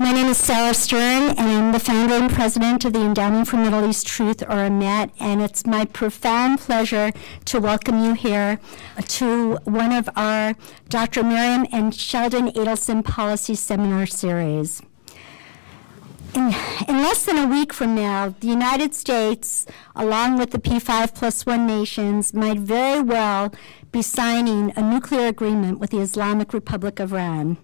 My name is Sarah Stern, and I'm the founder and president of the Endowment for Middle East Truth, or EMET, and it's my profound pleasure to welcome you here to one of our Dr. Miriam and Sheldon Adelson Policy Seminar Series. In less than a week from now, the United States, along with the P5+1 nations, might very well be signing a nuclear agreement with the Islamic Republic of Iran.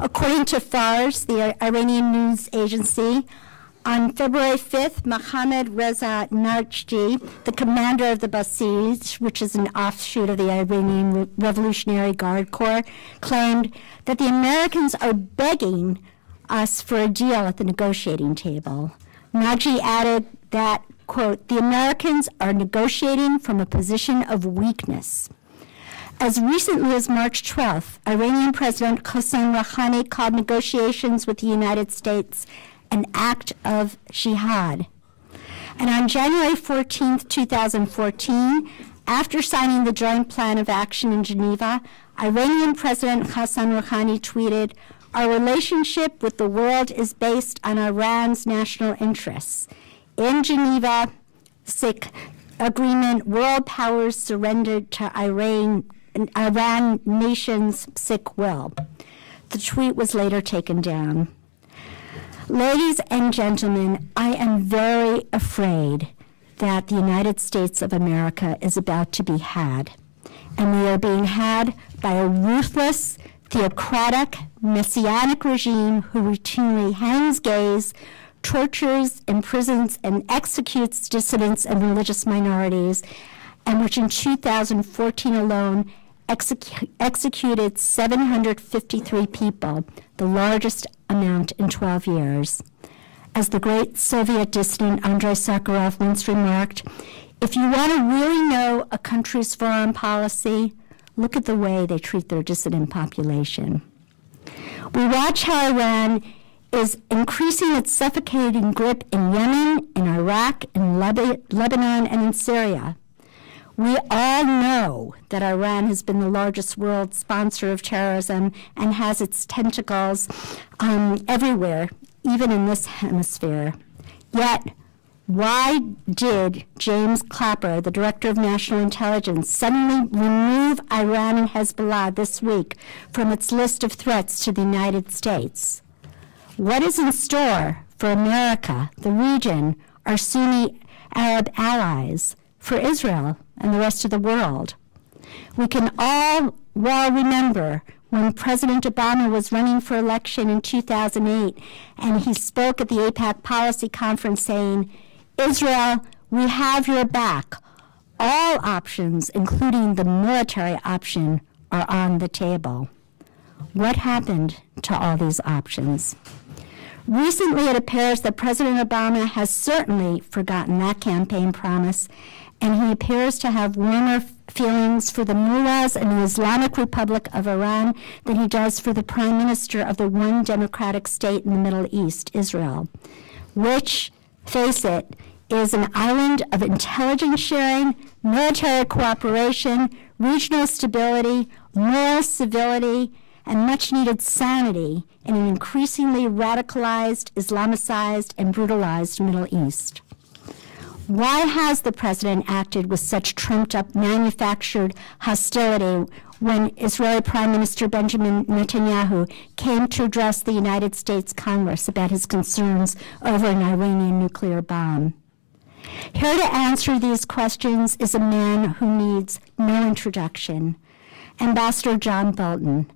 According to Fars, the Iranian news agency, on February 5th, Mohammad Reza Najdi, the commander of the Basij, which is an offshoot of the Iranian Revolutionary Guard Corps, claimed that the Americans are begging us for a deal at the negotiating table. Najdi added that, quote, the Americans are negotiating from a position of weakness. As recently as March 12th, Iranian President Hassan Rouhani called negotiations with the United States an act of jihad. And on January 14th, 2014, after signing the Joint Plan of Action in Geneva, Iranian President Hassan Rouhani tweeted, "Our relationship with the world is based on Iran's national interests. In Geneva, SIC agreement, world powers surrendered to Iran nation's sick will." The tweet was later taken down. Ladies and gentlemen, I am very afraid that the United States of America is about to be had. And we are being had by a ruthless, theocratic, messianic regime who routinely hangs gays, tortures, imprisons, and executes dissidents and religious minorities, and which in 2014 alone executed 753 people, the largest amount in 12 years. As the great Soviet dissident Andrei Sakharov once remarked, if you want to really know a country's foreign policy, look at the way they treat their dissident population. We watch how Iran is increasing its suffocating grip in Yemen, in Iraq, in Lebanon, and in Syria. We all know that Iran has been the largest world sponsor of terrorism and has its tentacles everywhere, even in this hemisphere. Yet, why did James Clapper, the Director of National Intelligence, suddenly remove Iran and Hezbollah this week from its list of threats to the United States? What is in store for America, the region, our Sunni Arab allies, for Israel and the rest of the world? We can all well remember when President Obama was running for election in 2008, and he spoke at the AIPAC Policy Conference saying, "Israel, we have your back. All options, including the military option, are on the table." What happened to all these options? Recently, it appears that President Obama has certainly forgotten that campaign promise, and he appears to have warmer feelings for the mullahs in the Islamic Republic of Iran than he does for the prime minister of the one democratic state in the Middle East, Israel, which, face it, is an island of intelligence sharing, military cooperation, regional stability, moral civility, and much-needed sanity in an increasingly radicalized, Islamicized, and brutalized Middle East. Why has the president acted with such trumped-up, manufactured hostility when Israeli Prime Minister Benjamin Netanyahu came to address the United States Congress about his concerns over an Iranian nuclear bomb? Here to answer these questions is a man who needs no introduction, Ambassador John Bolton.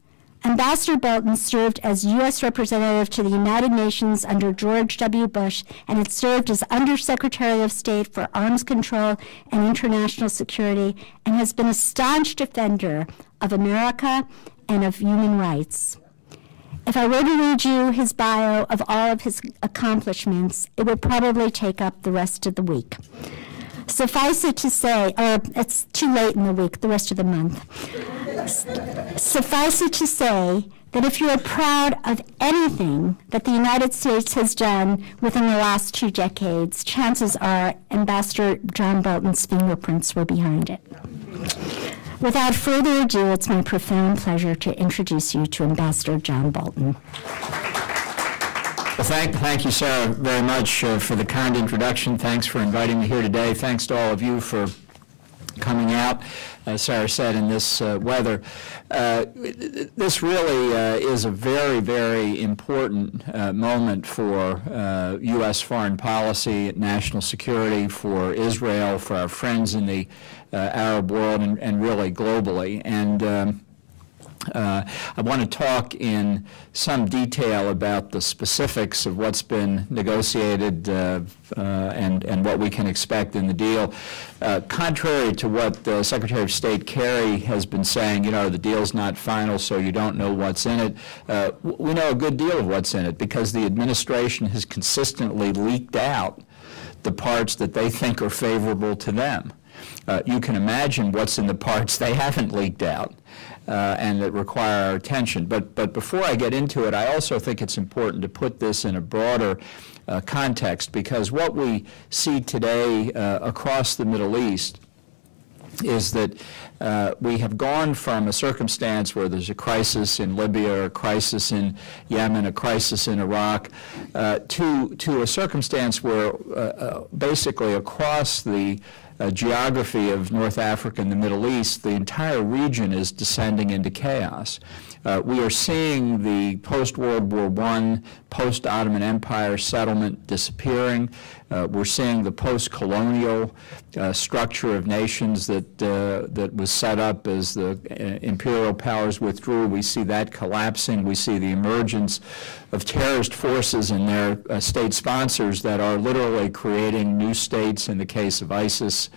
Ambassador Bolton served as U.S. representative to the United Nations under George W. Bush, and had served as Undersecretary of State for Arms Control and International Security, and has been a staunch defender of America and of human rights. If I were to read you his bio of all of his accomplishments, it would probably take up the rest of the week. Suffice it to say, or it's too late in the week, the rest of the month. Suffice it to say that if you are proud of anything that the United States has done within the last 2 decades, chances are Ambassador John Bolton's fingerprints were behind it. Without further ado, it's my profound pleasure to introduce you to Ambassador John Bolton. Well, thank you, Sarah, very much for the kind introduction. Thanks for inviting me here today. Thanks to all of you for coming out, as Sarah said, in this weather. This really is a very, very important moment for U.S. foreign policy, national security, for Israel, for our friends in the Arab world, and really globally. And I want to talk in some detail about the specifics of what's been negotiated and what we can expect in the deal. Contrary to what Secretary of State Kerry has been saying, you know, the deal's not final, so you don't know what's in it. We know a good deal of what's in it because the administration has consistently leaked out the parts that they think are favorable to them. You can imagine what's in the parts they haven't leaked out. And that require our attention. But before I get into it, I also think it's important to put this in a broader context, because what we see today across the Middle East is that we have gone from a circumstance where there's a crisis in Libya, a crisis in Yemen, a crisis in Iraq, to a circumstance where basically across the geography of North Africa and the Middle East, the entire region is descending into chaos. We are seeing the post-World War I, post-Ottoman Empire settlement disappearing. We're seeing the post-colonial structure of nations that was set up as the imperial powers withdrew. We see that collapsing. We see the emergence of terrorist forces and their state sponsors that are literally creating new states, in the case of ISIS,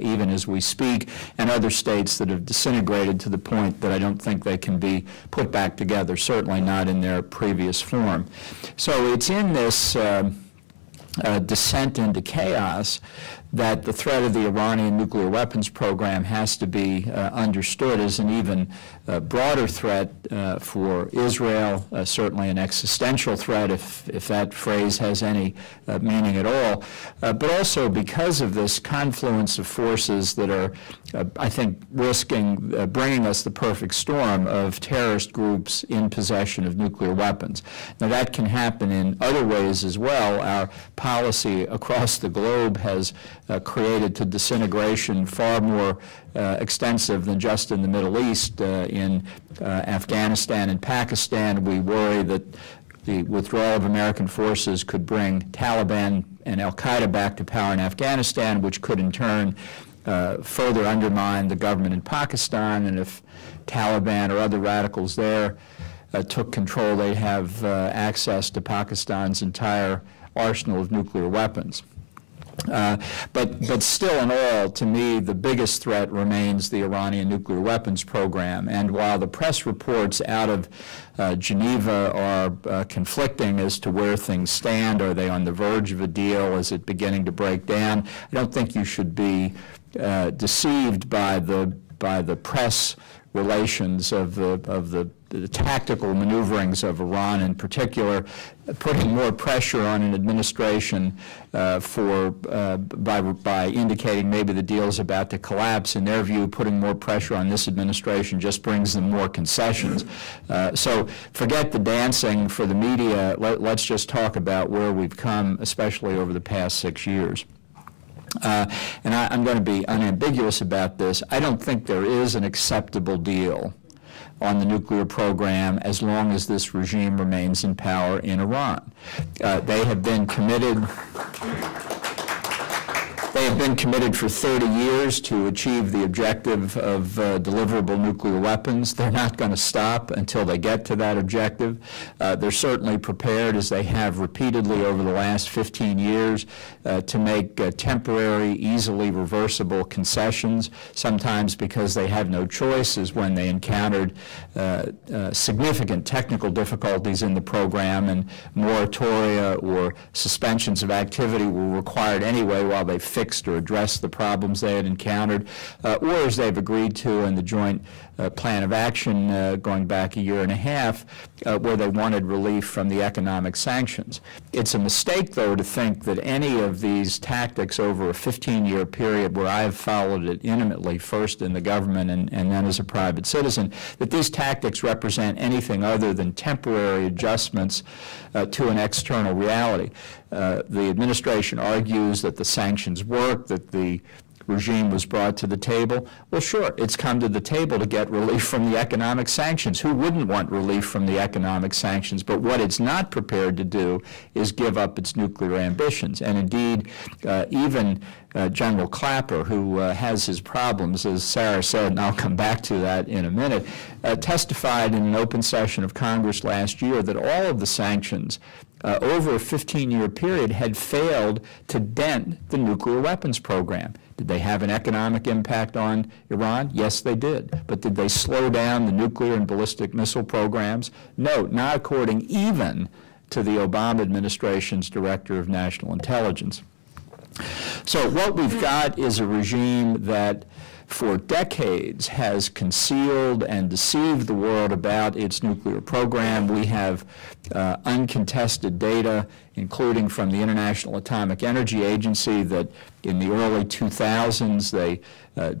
even as we speak, and other states that have disintegrated to the point that I don't think they can be put back together, certainly not in their previous form. So it's in this descent into chaos that the threat of the Iranian nuclear weapons program has to be understood as an even broader threat for Israel, certainly an existential threat, if that phrase has any meaning at all, but also because of this confluence of forces that are, I think, risking bringing us the perfect storm of terrorist groups in possession of nuclear weapons. Now, that can happen in other ways as well. Our policy across the globe has created to disintegration far more extensive than just in the Middle East. In Afghanistan and Pakistan, we worry that the withdrawal of American forces could bring Taliban and al-Qaeda back to power in Afghanistan, which could in turn further undermine the government in Pakistan. And if Taliban or other radicals there took control, they'd have access to Pakistan's entire arsenal of nuclear weapons. But still in all, to me, the biggest threat remains the Iranian nuclear weapons program. And while the press reports out of Geneva are conflicting as to where things stand, are they on the verge of a deal, is it beginning to break down, I don't think you should be deceived by the press relations of the tactical maneuverings of Iran, in particular, putting more pressure on an administration by indicating maybe the deal's about to collapse. In their view, putting more pressure on this administration just brings them more concessions. So forget the dancing for the media. Let's just talk about where we've come, especially over the past 6 years. And I'm going to be unambiguous about this. I don't think there is an acceptable deal on the nuclear program as long as this regime remains in power in Iran. They have been committed. They have been committed for 30 years to achieve the objective of deliverable nuclear weapons. They're not going to stop until they get to that objective. They're certainly prepared, as they have repeatedly over the last 15 years, to make temporary, easily reversible concessions, sometimes because they had no choice, as when they encountered significant technical difficulties in the program and moratoria or suspensions of activity were required anyway while they fixed or addressed the problems they had encountered, or as they've agreed to in the joint plan of action going back a year and a half where they wanted relief from the economic sanctions. It's a mistake, though, to think that any of these tactics over a 15-year period where I've followed it intimately, first in the government and then as a private citizen, that these tactics represent anything other than temporary adjustments to an external reality. The administration argues that the sanctions work, that the regime was brought to the table. Well, sure, it's come to the table to get relief from the economic sanctions. Who wouldn't want relief from the economic sanctions? But what it's not prepared to do is give up its nuclear ambitions. And indeed, even General Clapper, who has his problems, as Sarah said, and I'll come back to that in a minute, testified in an open session of Congress last year that all of the sanctions over a 15-year period had failed to dent the nuclear weapons program. Did they have an economic impact on Iran? Yes, they did. But did they slow down the nuclear and ballistic missile programs? No, not according even to the Obama administration's Director of National Intelligence. So what we've got is a regime that for decades has concealed and deceived the world about its nuclear program. We have uncontested data, including from the International Atomic Energy Agency, that in the early 2000s they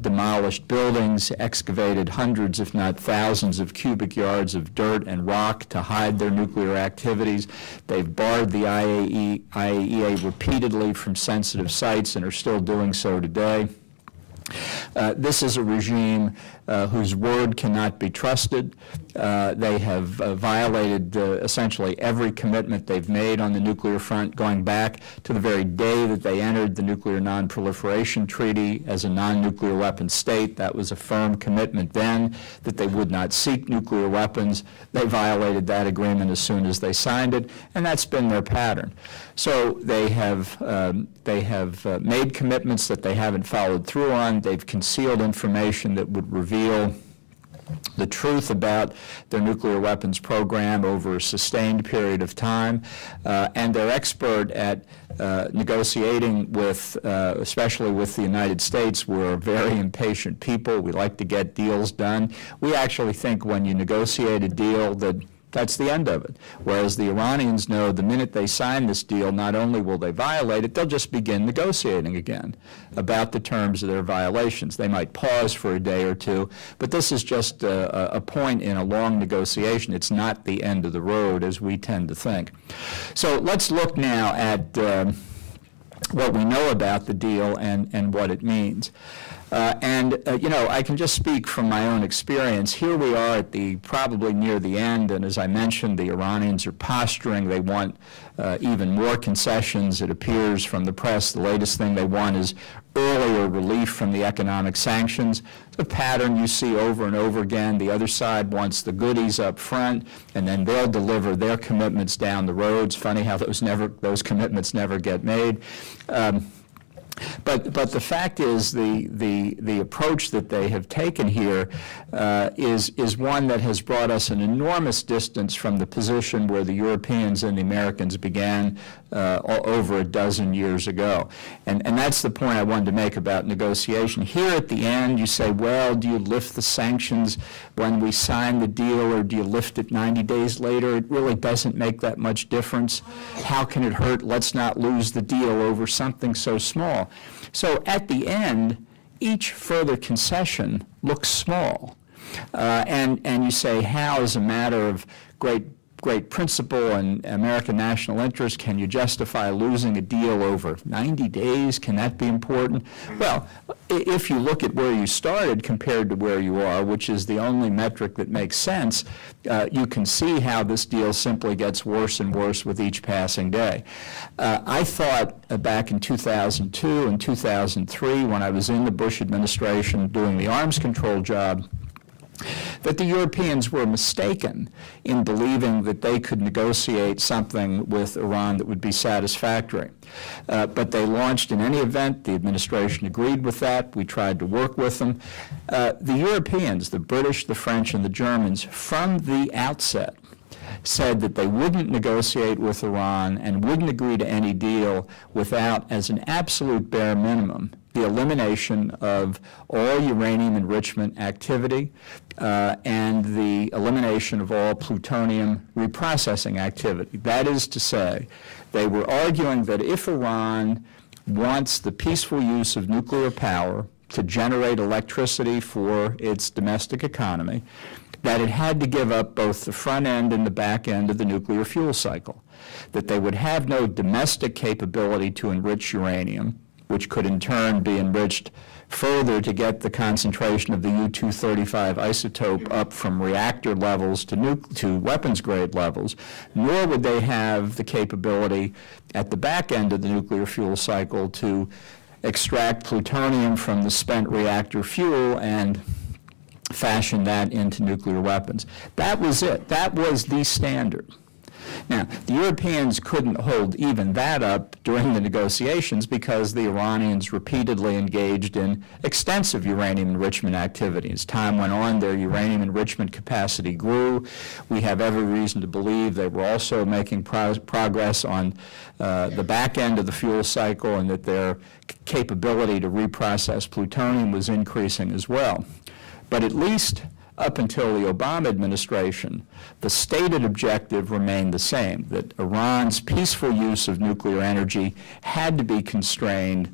demolished buildings, excavated hundreds, if not thousands, of cubic yards of dirt and rock to hide their nuclear activities. They've barred the IAEA repeatedly from sensitive sites and are still doing so today. This is a regime whose word cannot be trusted. They have violated essentially every commitment they've made on the nuclear front, going back to the very day that they entered the Nuclear Non-Proliferation Treaty as a non-nuclear weapon state. That was a firm commitment then that they would not seek nuclear weapons. They violated that agreement as soon as they signed it, and that's been their pattern. So they have made commitments that they haven't followed through on. They've concealed information that would reveal the truth about their nuclear weapons program over a sustained period of time, and they're expert at negotiating with, especially with the United States. We're a very impatient people. We like to get deals done. We actually think when you negotiate a deal that's the end of it. Whereas the Iranians know the minute they sign this deal, not only will they violate it, they'll just begin negotiating again about the terms of their violations. They might pause for a day or two, but this is just a point in a long negotiation. It's not the end of the road, as we tend to think. So let's look now at what we know about the deal and what it means. You know, I can just speak from my own experience. Here we are at probably near the end, and as I mentioned, the Iranians are posturing. They want even more concessions. It appears from the press the latest thing they want is earlier relief from the economic sanctions. It's a pattern you see over and over again. The other side wants the goodies up front, and then they'll deliver their commitments down the road. It's funny how those commitments never get made. But the fact is the approach that they have taken here is one that has brought us an enormous distance from the position where the Europeans and the Americans began over a dozen years ago. And that's the point I wanted to make about negotiation. Here at the end you say, well, do you lift the sanctions when we sign the deal, or do you lift it 90 days later? It really doesn't make that much difference. How can it hurt? Let's not lose the deal over something so small. So at the end, each further concession looks small. And you say, how, as a matter of great principle and American national interest, can you justify losing a deal over 90 days? Can that be important? Well, if you look at where you started compared to where you are, which is the only metric that makes sense, you can see how this deal simply gets worse and worse with each passing day. I thought back in 2002 and 2003, when I was in the Bush administration doing the arms control job, that the Europeans were mistaken in believing that they could negotiate something with Iran that would be satisfactory. But they launched in any event. The administration agreed with that. We tried to work with them. The Europeans, the British, the French, and the Germans, from the outset, said that they wouldn't negotiate with Iran and wouldn't agree to any deal without, as an absolute bare minimum, the elimination of all uranium enrichment activity and the elimination of all plutonium reprocessing activity. That is to say, they were arguing that if Iran wants the peaceful use of nuclear power to generate electricity for its domestic economy, that it had to give up both the front end and the back end of the nuclear fuel cycle, that they would have no domestic capability to enrich uranium, which could in turn be enriched further to get the concentration of the U-235 isotope up from reactor levels to weapons grade levels, nor would they have the capability at the back end of the nuclear fuel cycle to extract plutonium from the spent reactor fuel and fashion that into nuclear weapons. That was it. That was the standard. Now, the Europeans couldn't hold even that up during the negotiations because the Iranians repeatedly engaged in extensive uranium enrichment activity. As time went on, their uranium enrichment capacity grew. We have every reason to believe they were also making progress on the back end of the fuel cycle, and that their capability to reprocess plutonium was increasing as well. But at least up until the Obama administration, the stated objective remained the same, that Iran's peaceful use of nuclear energy had to be constrained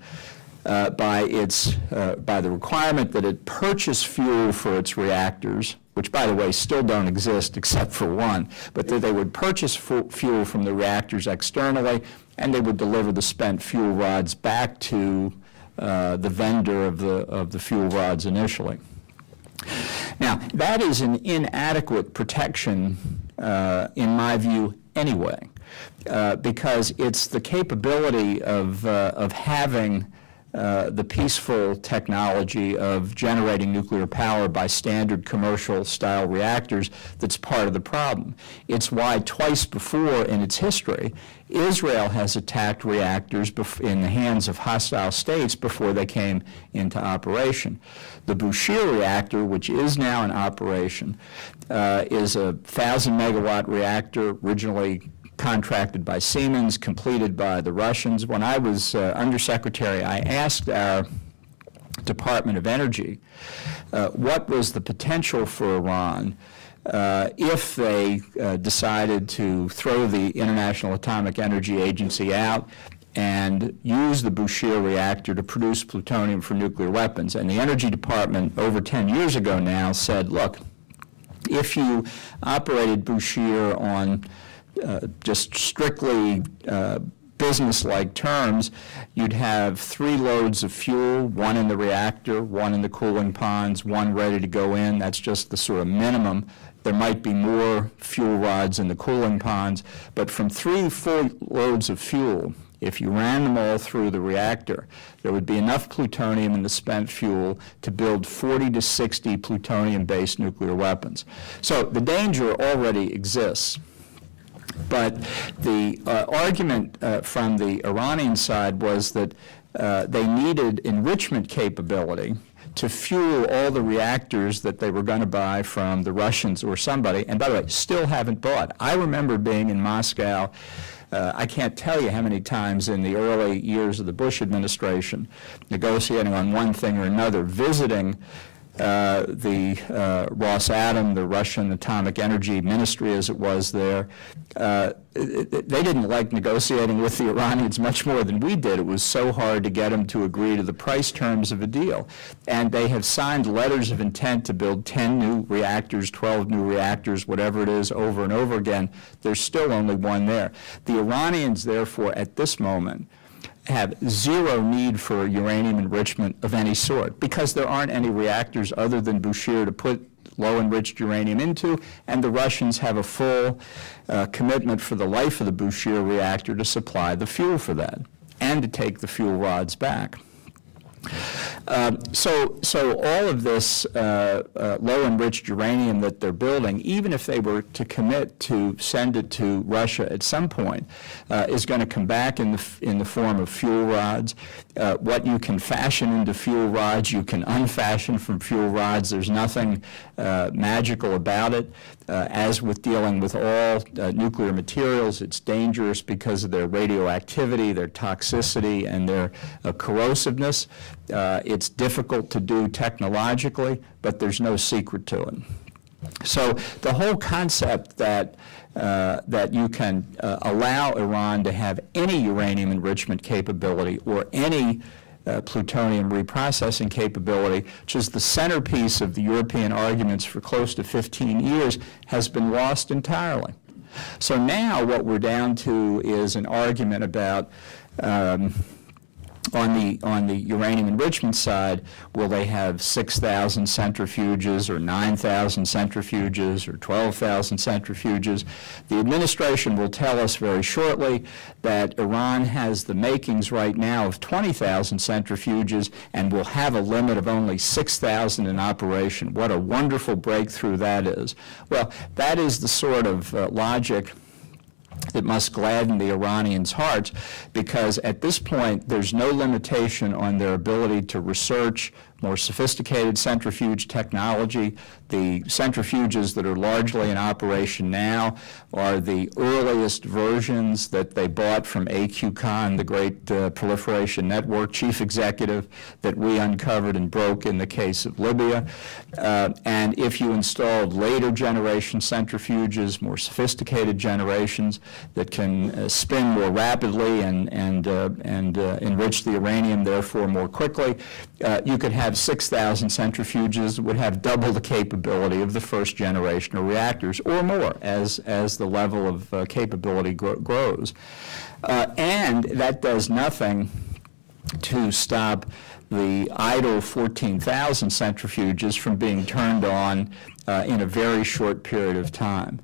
by the requirement that it purchase fuel for its reactors, which, by the way, still don't exist except for one, but that they would purchase fuel from the reactors externally, and they would deliver the spent fuel rods back to the vendor of the fuel rods initially. Now, that is an inadequate protection, in my view, anyway, because it's the capability of having the peaceful technology of generating nuclear power by standard commercial-style reactors that's part of the problem. It's why twice before in its history, Israel has attacked reactors in the hands of hostile states before they came into operation. The Bushehr reactor, which is now in operation, is a 1,000-megawatt reactor originally contracted by Siemens, completed by the Russians. When I was undersecretary, I asked our Department of Energy what was the potential for Iran if they decided to throw the International Atomic Energy Agency out and use the Bushehr reactor to produce plutonium for nuclear weapons. And the Energy Department, over 10 years ago now, said, look, if you operated Bushehr on just strictly business-like terms, you'd have 3 loads of fuel, 1 in the reactor, 1 in the cooling ponds, 1 ready to go in. That's just the sort of minimum. There might be more fuel rods in the cooling ponds, but from 3 full loads of fuel, if you ran them all through the reactor, there would be enough plutonium in the spent fuel to build 40 to 60 plutonium-based nuclear weapons. So the danger already exists. But the argument from the Iranian side was that they needed enrichment capability to fuel all the reactors that they were going to buy from the Russians or somebody, and by the way, still haven't bought. I remember being in Moscow, I can't tell you how many times in the early years of the Bush administration, negotiating on one thing or another, visiting the Rosatom, the Russian Atomic Energy Ministry as it was there. They didn't like negotiating with the Iranians much more than we did. It was so hard to get them to agree to the price terms of a deal. And they have signed letters of intent to build 10 new reactors, 12 new reactors, whatever it is, over and over again. There's still only 1 there. The Iranians, therefore, at this moment, have 0 need for uranium enrichment of any sort because there aren't any reactors other than Bushehr to put low-enriched uranium into, and the Russians have a full commitment for the life of the Bushehr reactor to supply the fuel for that and to take the fuel rods back. So all of this low-enriched uranium that they're building, even if they were to commit to send it to Russia at some point, is going to come back in the form of fuel rods. What you can fashion into fuel rods, you can unfashion from fuel rods. There's nothing magical about it. As with dealing with all nuclear materials, it's dangerous because of their radioactivity, their toxicity, and their corrosiveness. It's difficult to do technologically, but there's no secret to it. So the whole concept that you can allow Iran to have any uranium enrichment capability or any plutonium reprocessing capability, which is the centerpiece of the European arguments for close to 15 years, has been lost entirely. So now what we're down to is an argument about on the uranium enrichment side, will they have 6,000 centrifuges or 9,000 centrifuges or 12,000 centrifuges? The administration will tell us very shortly that Iran has the makings right now of 20,000 centrifuges and will have a limit of only 6,000 in operation. What a wonderful breakthrough that is. Well, that is the sort of logic that must gladden the Iranians' hearts, because at this point there's no limitation on their ability to research more sophisticated centrifuge technology. The centrifuges that are largely in operation now are the earliest versions that they bought from A.Q. Khan, the great proliferation network chief executive that we uncovered and broke in the case of Libya. And if you installed later generation centrifuges, more sophisticated generations that can spin more rapidly and enrich the uranium therefore more quickly, you could have 6,000 centrifuges that would have double the capability of the first generation of reactors or more as the level of capability grows. And that does nothing to stop the idle 14,000 centrifuges from being turned on in a very short period of time.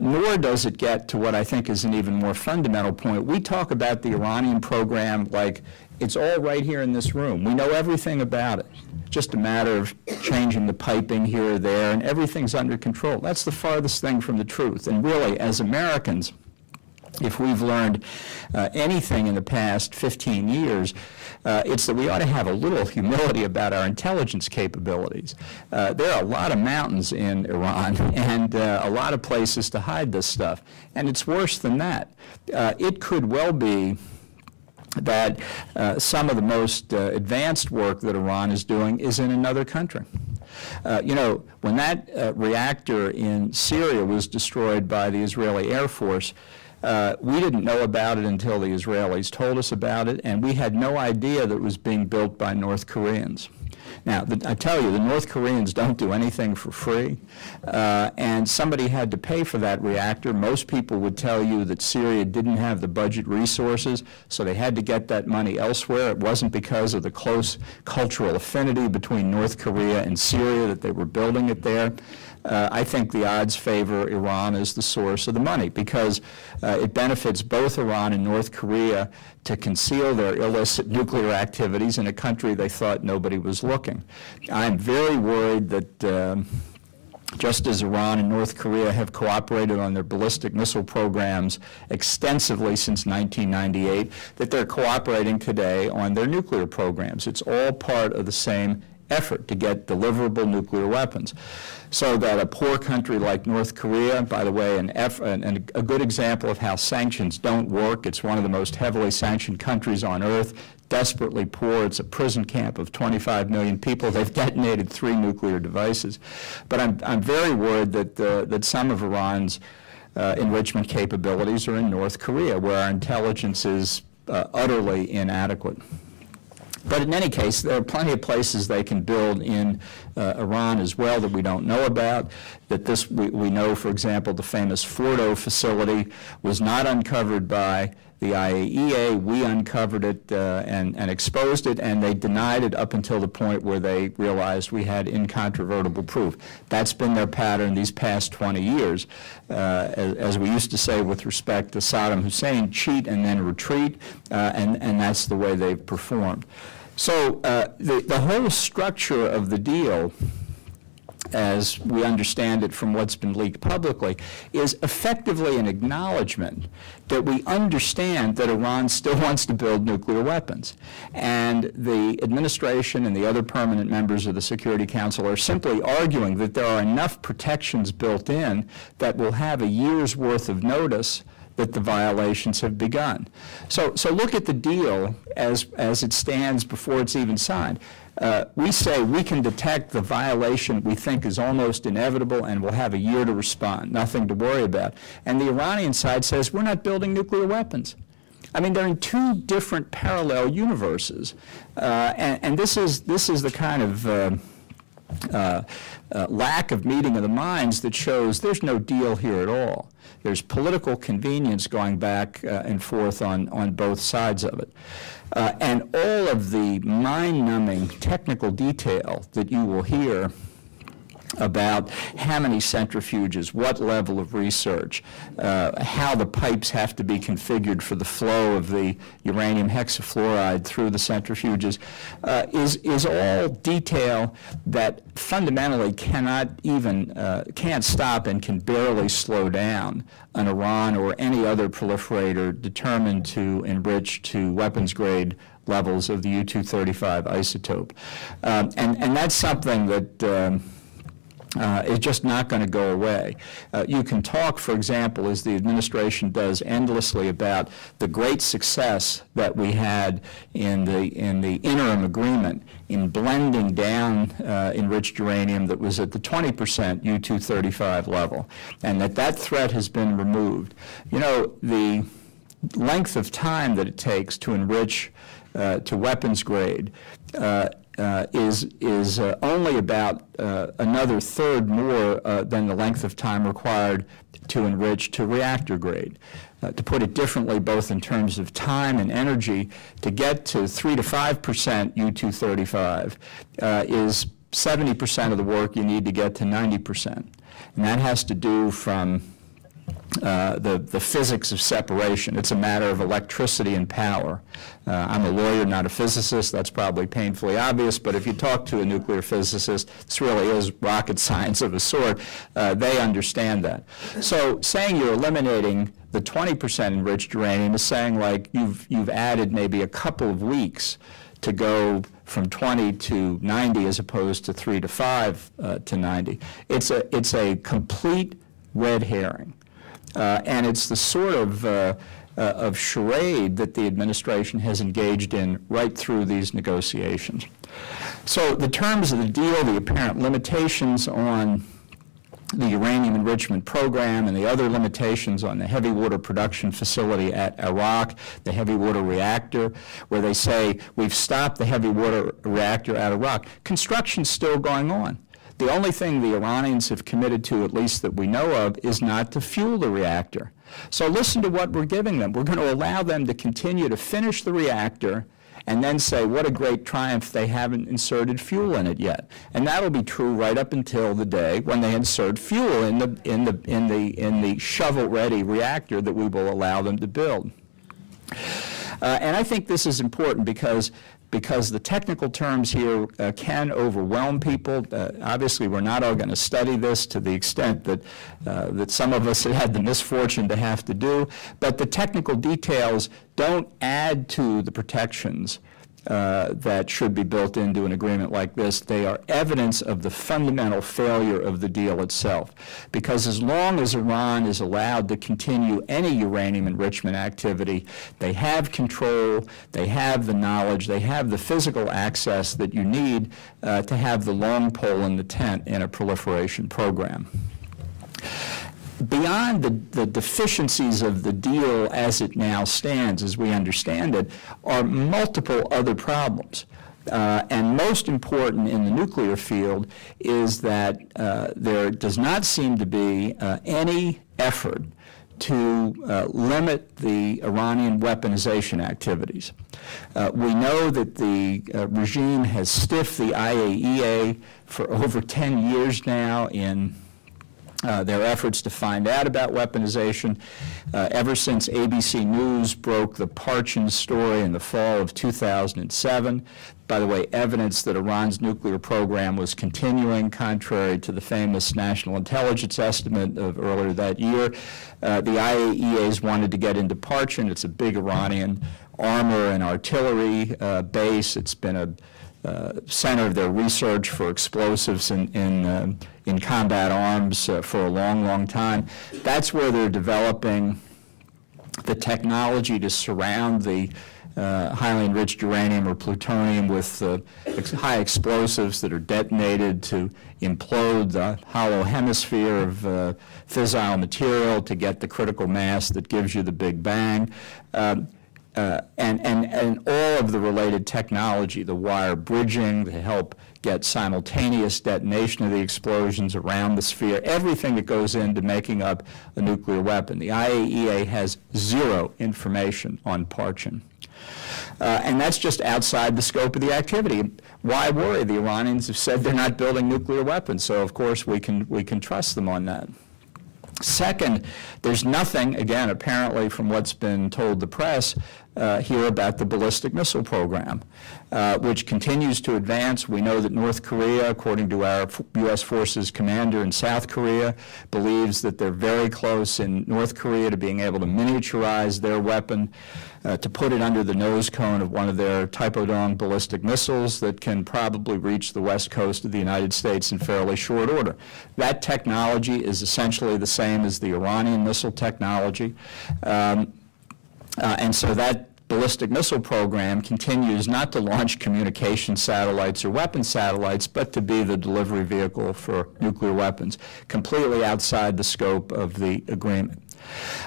Nor does it get to what I think is an even more fundamental point. We talk about the Iranian program like it's all right here in this room. We know everything about it. Just a matter of changing the piping here or there, and everything's under control. That's the farthest thing from the truth. And really, as Americans, if we've learned anything in the past 15 years, it's that we ought to have a little humility about our intelligence capabilities. There are a lot of mountains in Iran and a lot of places to hide this stuff. And it's worse than that. It could well be that some of the most advanced work that Iran is doing is in another country. You know, when that reactor in Syria was destroyed by the Israeli Air Force, we didn't know about it until the Israelis told us about it, and we had no idea that it was being built by North Koreans. Now, I tell you, the North Koreans don't do anything for free, and somebody had to pay for that reactor. Most people would tell you that Syria didn't have the budget resources, so they had to get that money elsewhere. It wasn't because of the close cultural affinity between North Korea and Syria that they were building it there. I think the odds favor Iran as the source of the money because it benefits both Iran and North Korea to conceal their illicit nuclear activities in a country they thought nobody was looking. I'm very worried that just as Iran and North Korea have cooperated on their ballistic missile programs extensively since 1998, that they're cooperating today on their nuclear programs. It's all part of the same effort to get deliverable nuclear weapons. So that a poor country like North Korea, by the way, a good example of how sanctions don't work, it's one of the most heavily sanctioned countries on earth, desperately poor. It's a prison camp of 25 million people. They've detonated 3 nuclear devices. But I'm very worried that some of Iran's enrichment capabilities are in North Korea, where our intelligence is utterly inadequate. But in any case, there are plenty of places they can build in Iran as well that we don't know about. That we know, for example, the famous Fordo facility was not uncovered by the IAEA. We uncovered it and exposed it, and they denied it up until the point where they realized we had incontrovertible proof. That's been their pattern these past 20 years. As we used to say with respect to Saddam Hussein, cheat and then retreat, and that's the way they've performed. So the whole structure of the deal, as we understand it from what's been leaked publicly, is effectively an acknowledgement that we understand that Iran still wants to build nuclear weapons. And the administration and the other permanent members of the Security Council are simply arguing that there are enough protections built in that will have a year's worth of notice that the violations have begun. So look at the deal as it stands before it's even signed. We say we can detect the violation we think is almost inevitable and we'll have a year to respond, nothing to worry about. And the Iranian side says we're not building nuclear weapons. I mean, they're in two different parallel universes. And this is the kind of lack of meeting of the minds that shows there's no deal here at all. There's political convenience going back and forth on both sides of it. And all of the mind-numbing technical detail that you will hear about how many centrifuges, what level of research, how the pipes have to be configured for the flow of the uranium hexafluoride through the centrifuges, is all detail that fundamentally cannot even, can't stop and can barely slow down an Iran or any other proliferator determined to enrich to weapons-grade levels of the U-235 isotope. And that's something that is just not going to go away. You can talk, for example, as the administration does endlessly, about the great success that we had in the interim agreement in blending down enriched uranium that was at the 20% U-235 level, and that threat has been removed. You know, the length of time that it takes to enrich to weapons grade is only about another third more than the length of time required to enrich to reactor grade. To put it differently, both in terms of time and energy, to get to 3 to 5% U-235 is 70% of the work you need to get to 90%. And that has to do from the physics of separation. It's a matter of electricity and power. I'm a lawyer, not a physicist. That's probably painfully obvious, but if you talk to a nuclear physicist, this really is rocket science of a sort. They understand that. So saying you're eliminating the 20% enriched uranium is saying, like, you've added maybe a couple of weeks to go from 20 to 90 as opposed to 3 to 5 to 90. It's a complete red herring. And it's the sort of charade that the administration has engaged in right through these negotiations. So the terms of the deal, the apparent limitations on the uranium enrichment program and the other limitations on the heavy water production facility at Iraq, the heavy water reactor, where they say we've stopped the heavy water reactor at Iraq. Construction's still going on. The only thing the Iranians have committed to, at least that we know of, is not to fuel the reactor. So listen to what we're giving them. We're going to allow them to continue to finish the reactor and then say what a great triumph they haven't inserted fuel in it yet. And that'll be true right up until the day when they insert fuel in the shovel-ready reactor that we will allow them to build. And I think this is important because the technical terms here can overwhelm people. Obviously, we're not all going to study this to the extent that some of us have had the misfortune to have to do, but the technical details don't add to the protections that should be built into an agreement like this. They are evidence of the fundamental failure of the deal itself. Because as long as Iran is allowed to continue any uranium enrichment activity, they have control, they have the knowledge, they have the physical access that you need to have the long pole in the tent in a proliferation program. Beyond the deficiencies of the deal as it now stands, as we understand it, are multiple other problems. And most important in the nuclear field is that there does not seem to be any effort to limit the Iranian weaponization activities. We know that the regime has stiffed the IAEA for over 10 years now in their efforts to find out about weaponization. Ever since ABC News broke the Parchin story in the fall of 2007, by the way, evidence that Iran's nuclear program was continuing, contrary to the famous national intelligence estimate of earlier that year. The IAEA's wanted to get into Parchin. It's a big Iranian armor and artillery base. It's been a center of their research for explosives in combat arms for a long, long time. That's where they're developing the technology to surround the highly enriched uranium or plutonium with high explosives that are detonated to implode the hollow hemisphere of fissile material to get the critical mass that gives you the Big Bang. And all of the related technology, the wire bridging to help get simultaneous detonation of the explosions around the sphere, everything that goes into making up a nuclear weapon. The IAEA has zero information on Parchin. And that's just outside the scope of the activity. Why worry? The Iranians have said they're not building nuclear weapons, so of course we can trust them on that. Second, there's nothing, again, apparently from what's been told the press here about the ballistic missile program, which continues to advance. We know that North Korea, according to our U.S. Forces commander in South Korea, believes that they're very close in North Korea to being able to miniaturize their weapon, to put it under the nose cone of one of their Taepodong ballistic missiles that can probably reach the west coast of the United States in fairly short order. That technology is essentially the same as the Iranian missile technology. And so that ballistic missile program continues not to launch communication satellites or weapon satellites, but to be the delivery vehicle for nuclear weapons, completely outside the scope of the agreement.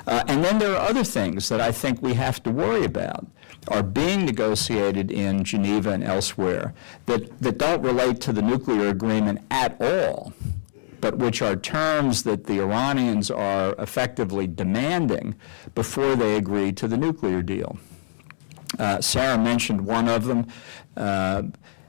And then there are other things that I think we have to worry about, are being negotiated in Geneva and elsewhere that don't relate to the nuclear agreement at all, but which are terms that the Iranians are effectively demanding before they agree to the nuclear deal. Sarah mentioned one of them,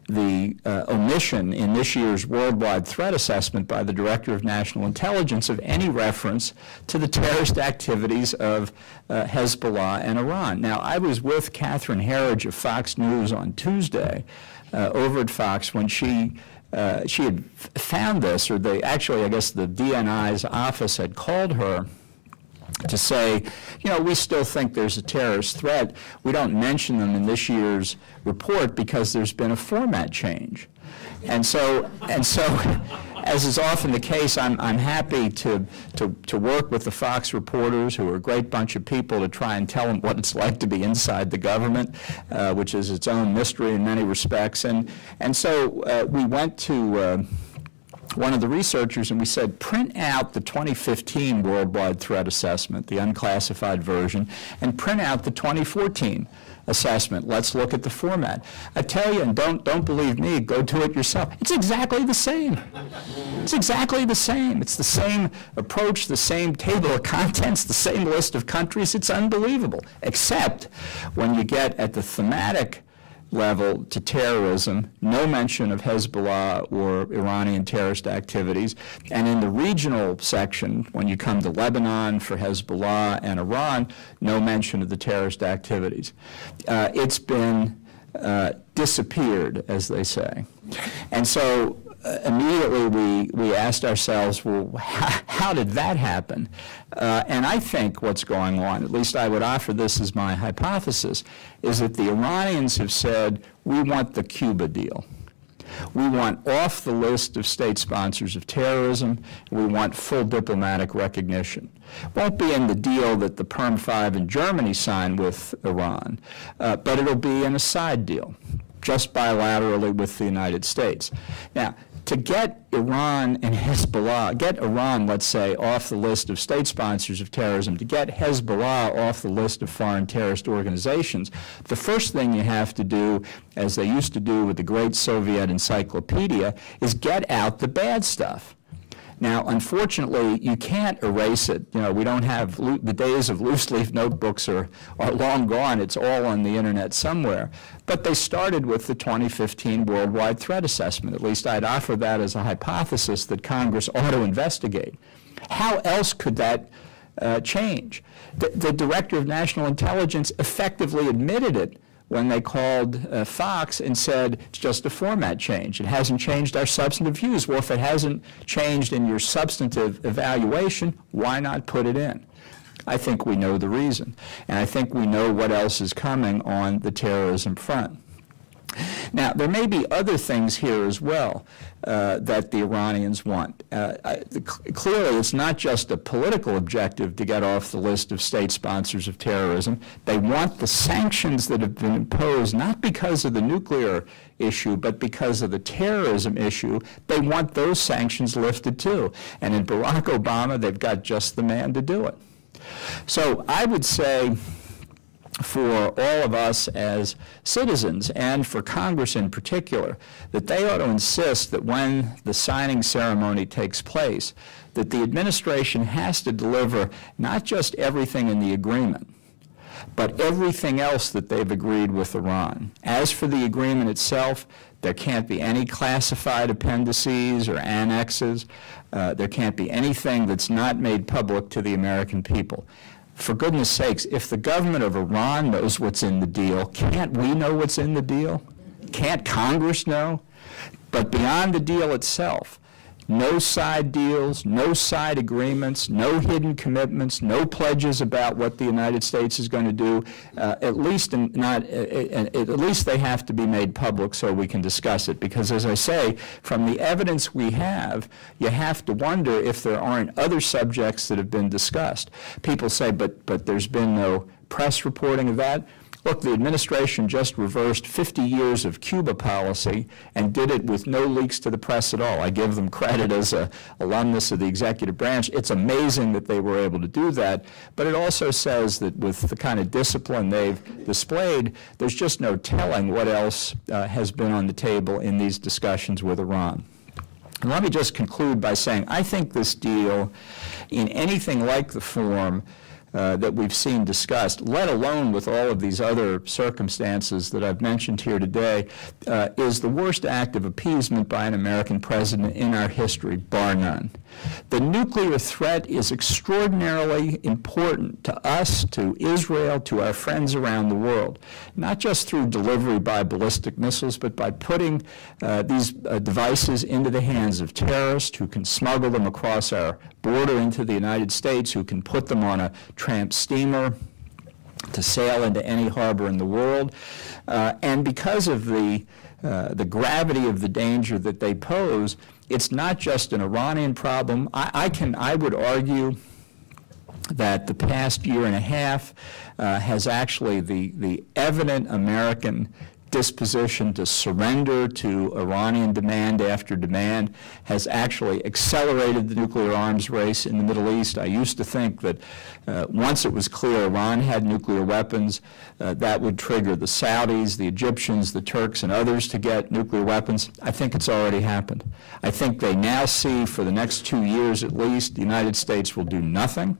the omission in this year's worldwide threat assessment by the Director of National Intelligence of any reference to the terrorist activities of Hezbollah and Iran. Now, I was with Catherine Herridge of Fox News on Tuesday over at Fox when she had found this, or actually, I guess the DNI's office had called her to say, you know, we still think there's a terrorist threat. We don't mention them in this year's report because there's been a format change. And so, as is often the case, I'm happy to work with the Fox reporters, who are a great bunch of people, to try and tell them what it's like to be inside the government, which is its own mystery in many respects. And so we went to one of the researchers and we said, print out the 2015 Worldwide Threat Assessment, the unclassified version, and print out the 2014 assessment. Let's look at the format. I tell you, and don't believe me, go do it yourself. It's exactly the same. It's exactly the same. It's the same approach, the same table of contents, the same list of countries. It's unbelievable, except when you get at the thematic level to terrorism, no mention of Hezbollah or Iranian terrorist activities. And in the regional section, when you come to Lebanon for Hezbollah and Iran, no mention of the terrorist activities. It's been disappeared, as they say. And so immediately we asked ourselves, well, how did that happen? And I think what's going on, at least I would offer this as my hypothesis, is that the Iranians have said, we want the Cuba deal. We want off the list of state sponsors of terrorism. We want full diplomatic recognition. Won't be in the deal that the Perm 5 in Germany signed with Iran, but it'll be in a side deal, just bilaterally with the United States. Now, to get Iran and Hezbollah, get Iran, let's say, off the list of state sponsors of terrorism, to get Hezbollah off the list of foreign terrorist organizations, the first thing you have to do, as they used to do with the great Soviet encyclopedia, is get out the bad stuff. Now, unfortunately, you can't erase it. You know, we don't have, the days of loose-leaf notebooks are long gone. It's all on the internet somewhere. But they started with the 2015 Worldwide Threat Assessment. At least I'd offer that as a hypothesis that Congress ought to investigate. How else could that change? The Director of National Intelligence effectively admitted it when they called Fox and said, it's just a format change. It hasn't changed our substantive views. Well, if it hasn't changed in your substantive evaluation, why not put it in? I think we know the reason. And I think we know what else is coming on the terrorism front. Now, there may be other things here as well that the Iranians want. Clearly, it's not just a political objective to get off the list of state sponsors of terrorism. They want the sanctions that have been imposed, not because of the nuclear issue, but because of the terrorism issue. They want those sanctions lifted too. And in Barack Obama, they've got just the man to do it. So I would say, for all of us as citizens and for Congress in particular, that they ought to insist that when the signing ceremony takes place, that the administration has to deliver not just everything in the agreement, but everything else that they've agreed with Iran. As for the agreement itself, there can't be any classified appendices or annexes. There can't be anything that's not made public to the American people. For goodness sakes, if the government of Iran knows what's in the deal, can't we know what's in the deal? Can't Congress know? But beyond the deal itself, no side deals, no side agreements, no hidden commitments, no pledges about what the United States is going to do. At least they have to be made public so we can discuss it. Because as I say, from the evidence we have, you have to wonder if there aren't other subjects that have been discussed. People say, but there's been no press reporting of that. Look, the administration just reversed 50 years of Cuba policy and did it with no leaks to the press at all. I give them credit as an alumnus of the executive branch. It's amazing that they were able to do that, but it also says that with the kind of discipline they've displayed, there's just no telling what else has been on the table in these discussions with Iran. And let me just conclude by saying I think this deal, in anything like the form that we've seen discussed, let alone with all of these other circumstances that I've mentioned here today, is the worst act of appeasement by an American president in our history, bar none. The nuclear threat is extraordinarily important to us, to Israel, to our friends around the world, not just through delivery by ballistic missiles, but by putting these devices into the hands of terrorists who can smuggle them across our border into the United States, who can put them on a tramp steamer to sail into any harbor in the world. And because of the gravity of the danger that they pose, it's not just an Iranian problem. I would argue that the past year and a half has actually the evident American disposition to surrender to Iranian demand after demand has actually accelerated the nuclear arms race in the Middle East. I used to think that once it was clear Iran had nuclear weapons, that would trigger the Saudis, the Egyptians, the Turks, and others to get nuclear weapons. I think it's already happened. I think they now see for the next 2 years at least the United States will do nothing.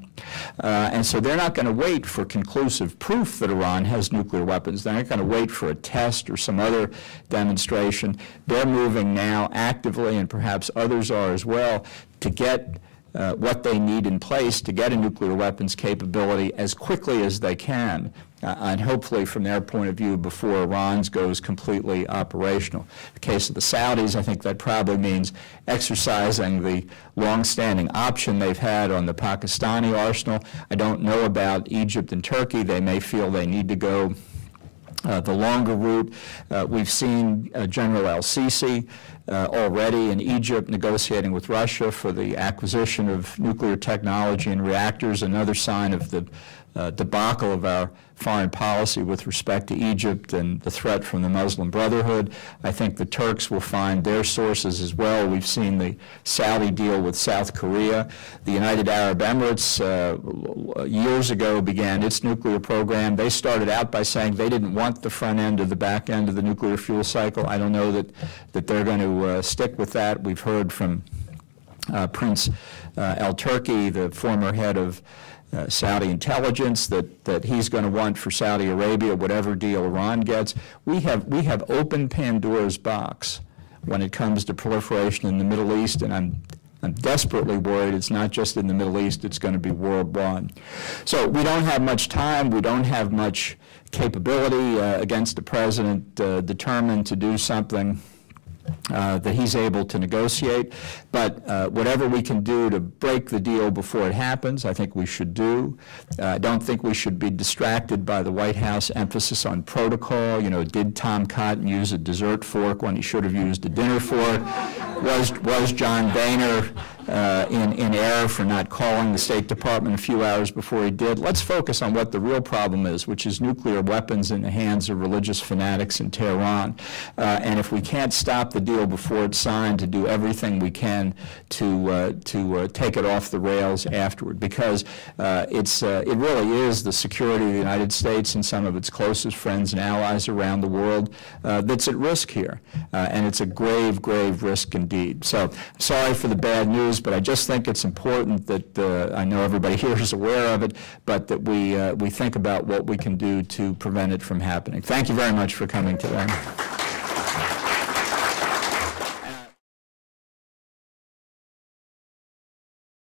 And so they're not going to wait for conclusive proof that Iran has nuclear weapons. They're not going to wait for a test or some other demonstration. They're moving now actively, and perhaps others are as well, to get what they need in place to get a nuclear weapons capability as quickly as they can, and hopefully from their point of view before Iran's goes completely operational. In the case of the Saudis, I think that probably means exercising the long-standing option they've had on the Pakistani arsenal. I don't know about Egypt and Turkey. They may feel they need to go the longer route. We've seen General al-Sisi already in Egypt negotiating with Russia for the acquisition of nuclear technology and reactors, another sign of the debacle of our foreign policy with respect to Egypt and the threat from the Muslim Brotherhood. I think the Turks will find their sources as well. We've seen the Saudi deal with South Korea. The United Arab Emirates years ago began its nuclear program. They started out by saying they didn't want the front end or the back end of the nuclear fuel cycle. I don't know that they're going to stick with that. We've heard from Prince al-Turki, the former head of Saudi intelligence, that he's going to want for Saudi Arabia whatever deal Iran gets. We have opened Pandora's box when it comes to proliferation in the Middle East, and I'm I'm desperately worried it's not just in the Middle East, it's going to be worldwide. So we don't have much time, we don't have much capability against a president determined to do something that he's able to negotiate. But whatever we can do to break the deal before it happens, I think we should do. I don't think we should be distracted by the White House emphasis on protocol. You know, did Tom Cotton use a dessert fork when he should have used a dinner fork? Was John Boehner in error for not calling the State Department a few hours before he did? Let's focus on what the real problem is, which is nuclear weapons in the hands of religious fanatics in Tehran. And if we can't stop the deal before it's signed, to do everything we can to take it off the rails afterward, because it really is the security of the United States and some of its closest friends and allies around the world that's at risk here. And it's a grave, grave risk indeed. So sorry for the bad news, but I just think it's important that I know everybody here is aware of it, but that we think about what we can do to prevent it from happening. Thank you very much for coming today.